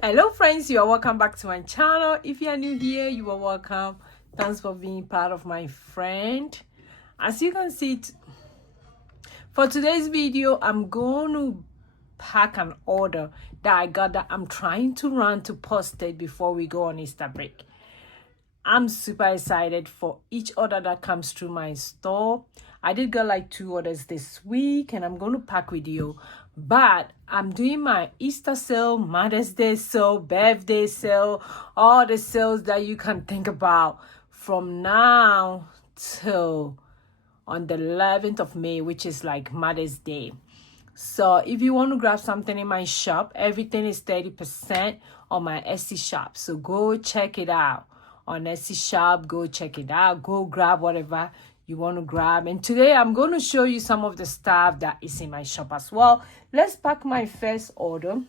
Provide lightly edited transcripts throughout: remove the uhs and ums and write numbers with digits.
Hello friends, you are welcome back to my channel. If you are new here, you are welcome. Thanks for being part of my friend. As you can see, for today's video, I'm going to pack an order that I got that I'm trying to run to post it before we go on Easter break. I'm super excited for each order that comes through my store. I did get like 2 orders this week and I'm going to pack with you. But I'm doing my Easter sale, Mother's Day sale, birthday sale, all the sales that you can think about from now till on the 11th of May, which is like Mother's Day. So if you want to grab something in my shop, everything is 30% on my Etsy shop. So go check it out on Etsy shop. Go check it out. Go grab whatever you want to grab. And today I'm going to show you some of the stuff that is in my shop as well. Let's pack my first order.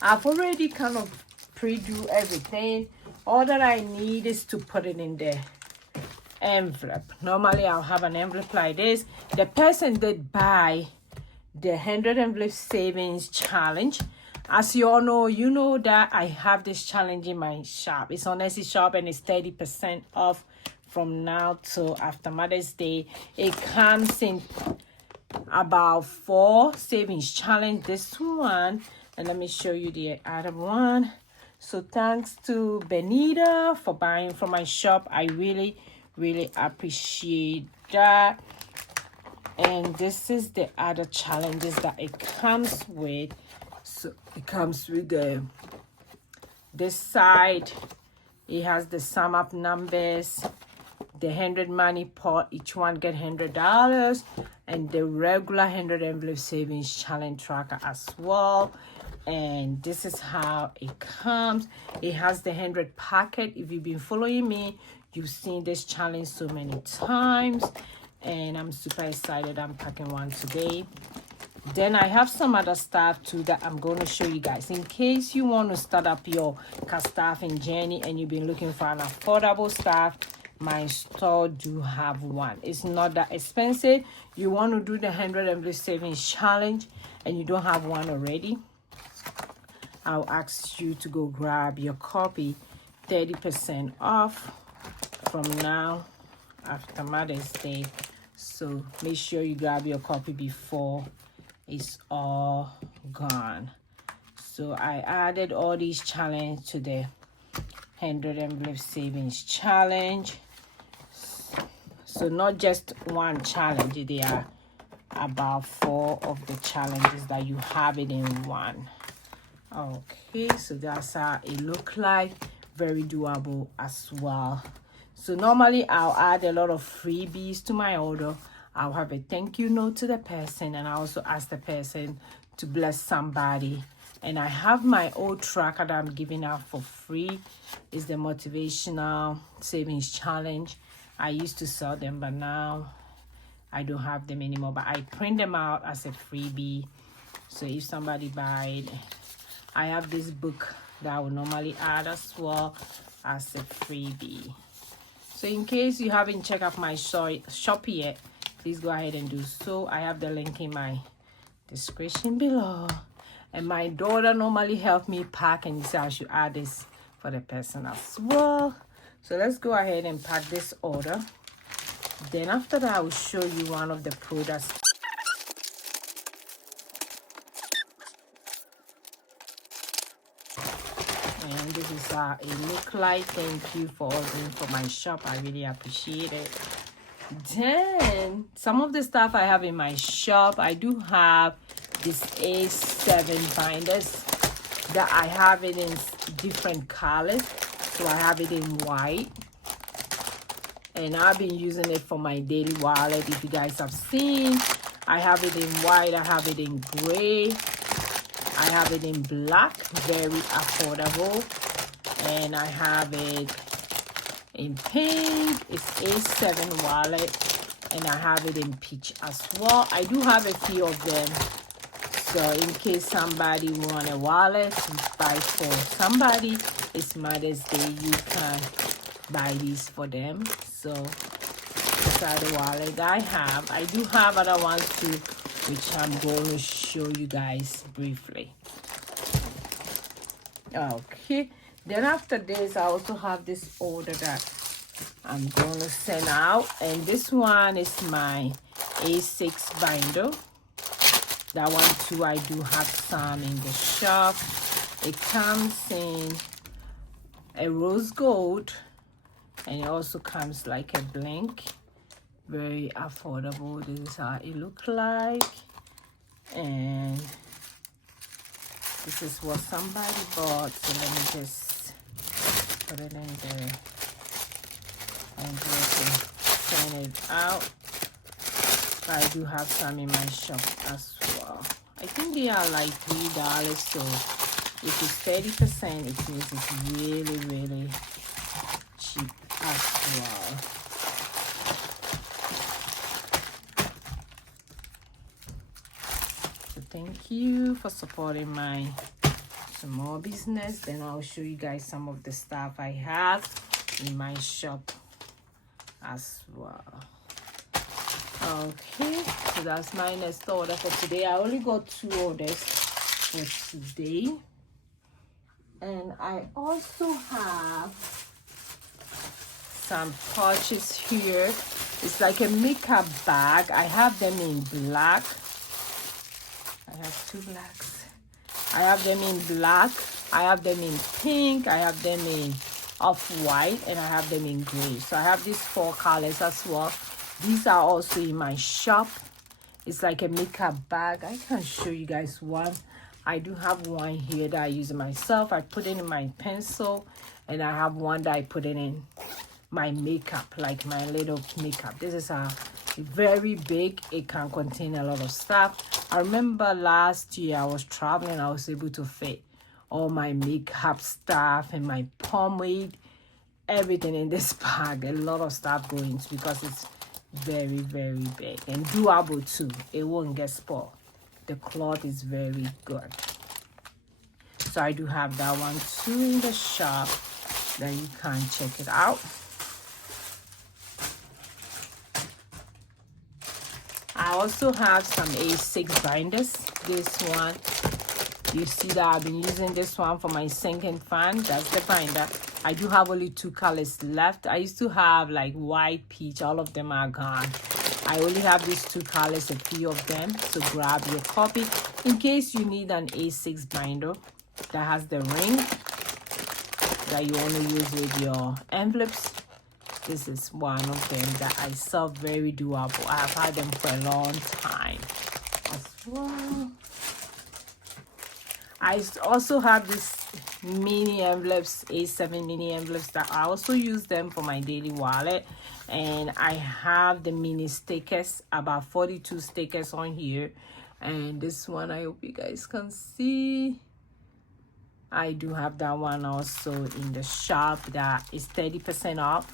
I've already kind of pre-do everything. All that I need is to put it in the envelope. Normally I'll have an envelope like this. The person did buy the 100 envelope savings challenge. As you all know, you know that I have this challenge in my shop. It's on Etsy shop and it's 30% off from now till after Mother's Day. It comes in about 4 savings challenge. This one, and let me show you the other one. So thanks to Benita for buying from my shop. I really appreciate that. And this is the other challenges that it comes with. So it comes with this side. It has the sum up numbers, the 100 money pot, each one get $100, and the regular 100 envelope savings challenge tracker as well. And this is how it comes. It has the 100 packet. If you've been following me, you've seen this challenge so many times. And I'm super excited. I'm packing one today. Then I have some other stuff too that I'm going to show you guys. In case you want to start up your car staffing journey and you've been looking for an affordable staff, my store do have one. It's not that expensive. You want to do the 100 envelope savings challenge and you don't have one already, I'll ask you to go grab your copy, 30% off from now after Mother's Day. So make sure you grab your copy before it's all gone. So I added all these challenges to the 100 envelope savings challenge. So not just one challenge, there are about 4 of the challenges that you have it in one. Okay, so that's how it look like. Very doable as well. So normally I'll add a lot of freebies to my order. I'll have a thank you note to the person, and I also ask the person to bless somebody. And I have my old tracker that I'm giving out for free. It's the motivational savings challenge. I used to sell them, but now I don't have them anymore. But I print them out as a freebie. So if somebody buy it, I have this book that I would normally add as well as a freebie. So in case you haven't checked out my shop yet, please go ahead and do so. I have the link in my description below. And my daughter normally helps me pack, and so I should add this for the person as well. So let's go ahead and pack this order. Then after that, I will show you one of the products. And this is how it look like. Thank you for ordering from my shop. I really appreciate it. Then some of the stuff I have in my shop, I do have this A7 binders that I have it in different colors. So I have it in white, and I've been using it for my daily wallet. If you guys have seen, I have it in white, I have it in gray, I have it in black, very affordable, and I have it in pink. It's A7 wallet, and I have it in peach as well. I do have a few of them, so in case somebody want a wallet to buy for somebody, it's Mother's Day, you can buy these for them. So these are the wallet I have. I do have other ones too, which I'm going to show you guys briefly. Okay, then after this I also have this order that I'm gonna send out, and this one is my A6 binder. That one too, I do have some in the shop. It comes in a rose gold, and it also comes like a blank. Very affordable. This is how it looks like, and this is what somebody bought. So let me just put it in there and send it out. I do have some in my shop as well. I think they are like $3, so if it's 30%, it means it's really, really cheap as well. So thank you for supporting my small business. Then I'll show you guys some of the stuff I have in my shop as well. Okay, so that's my next order for today. I only got 2 orders for today. And I also have some pouches here. It's like a makeup bag. I have them in black. I have 2 blacks. I have them in black. I have them in pink. I have them in off-white. And I have them in gray. So I have these 4 colors as well. These are also in my shop. It's like a makeup bag. I can show you guys one. I do have one here that I use myself. I put it in my pencil, and I have one that I put it in my makeup, like my little makeup. This is a very big. It can contain a lot of stuff. I remember last year I was traveling. I was able to fit all my makeup stuff and my pomade, everything in this bag. A lot of stuff going because it's very, very big and doable too. It won't get spoiled. The cloth is very good. So I do have that one too in the shop that you can check it out. I also have some A6 binders. This one, you see that I've been using this one for my sinking fan. That's the binder. I do have only 2 colors left. I used to have like white, peach. All of them are gone. I only have these 2 colors, a few of them. So grab your copy in case you need an A6 binder that has the ring that you want to use with your envelopes. This is one of them that I saw very doable. I have had them for a long time as well. I also have this mini envelopes, A7 mini envelopes, that I also use them for my daily wallet. And I have the mini stickers, about 42 stickers on here. And this one, I hope you guys can see. I do have that one also in the shop that is 30% off.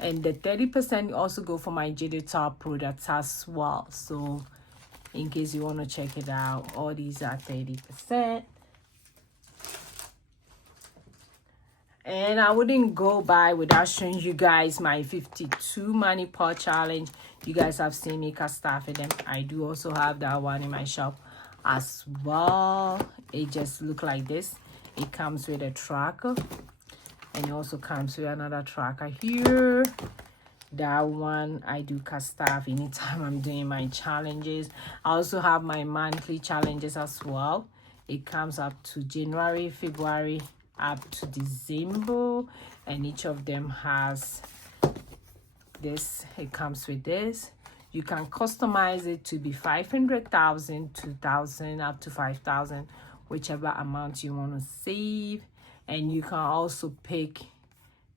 And the 30% also go for my JDTop products as well. So in case you want to check it out, all these are 30%. And I wouldn't go by without showing you guys my 52 money pot challenge. You guys have seen me cut stuff in them. I do also have that one in my shop as well. It just look like this. It comes with a tracker, and it also comes with another tracker here. That one, I do cut stuff anytime I'm doing my challenges. I also have my monthly challenges as well. It comes up to January, February, up to December, and each of them has this. It comes with this. You can customize it to be 500,000, 2,000, up to 5,000, whichever amount you want to save. And you can also pick,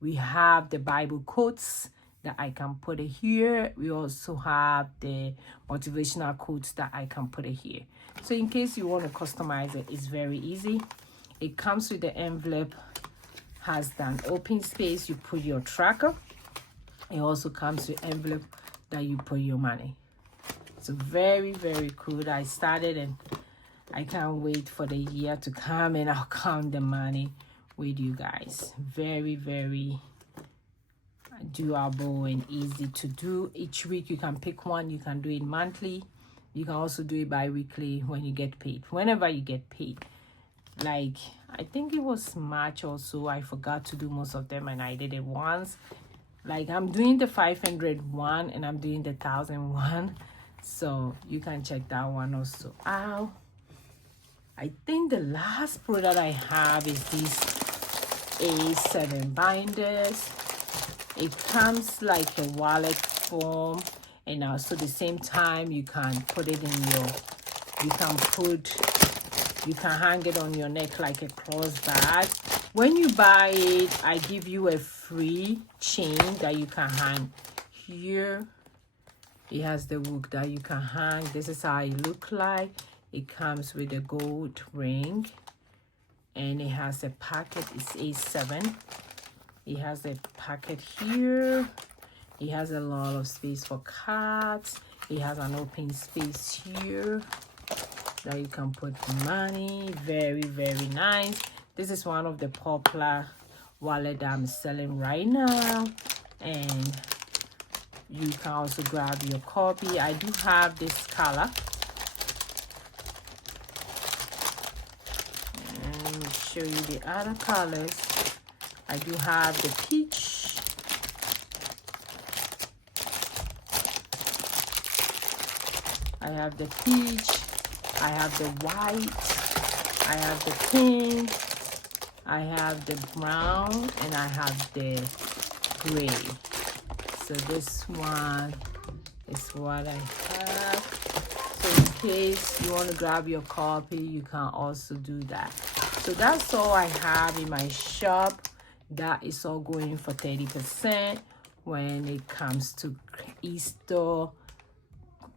we have the Bible quotes that I can put it here. We also have the motivational quotes that I can put it here. So in case you want to customize it, it's very easy. It comes with the envelope, has an open space, you put your tracker. It also comes with envelope that you put your money. So very, very cool. I started and I can't wait for the year to come and I'll count the money with you guys. Very, very doable and easy to do. Each week you can pick one. You can do it monthly. You can also do it bi-weekly when you get paid, whenever you get paid. like, I think it was March or so. I forgot to do most of them and I did it once. Like, I'm doing the 500 one and I'm doing the 1000 one, so you can check that one also out. I think the last product I have is these A7 binders. It comes like a wallet form, and also the same time you can put it in your, you can hang it on your neck like a cross bag. When you buy it, I give you a free chain that you can hang here. It has the hook that you can hang. This is how it look like. It comes with a gold ring, and it has a pocket. It's A7. It has a pocket here. It has a lot of space for cards. It has an open space here that you can put money. Very, very nice. This is one of the popular wallet that I'm selling right now, and you can also grab your copy. I do have this color. And let me show you the other colors. I do have the peach. I have the peach. I have the white. I have the pink. I have the brown, and I have the gray. So this one is what I have. So in case you want to grab your copy, you can also do that. So that's all I have in my shop. That is all going for 30% when it comes to Easter,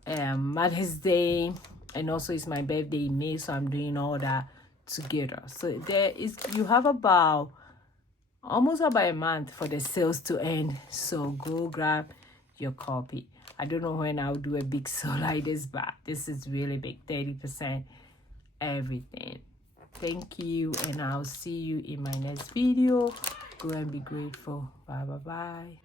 Mother's Day, and also it's my birthday in May, so I'm doing all that together. So there is, you have about almost about a month for the sales to end, so go grab your copy. I don't know when I'll do a big sale like this, but this is really big, 30% everything. Thank you, and I'll see you in my next video. Go and be grateful. Bye bye bye.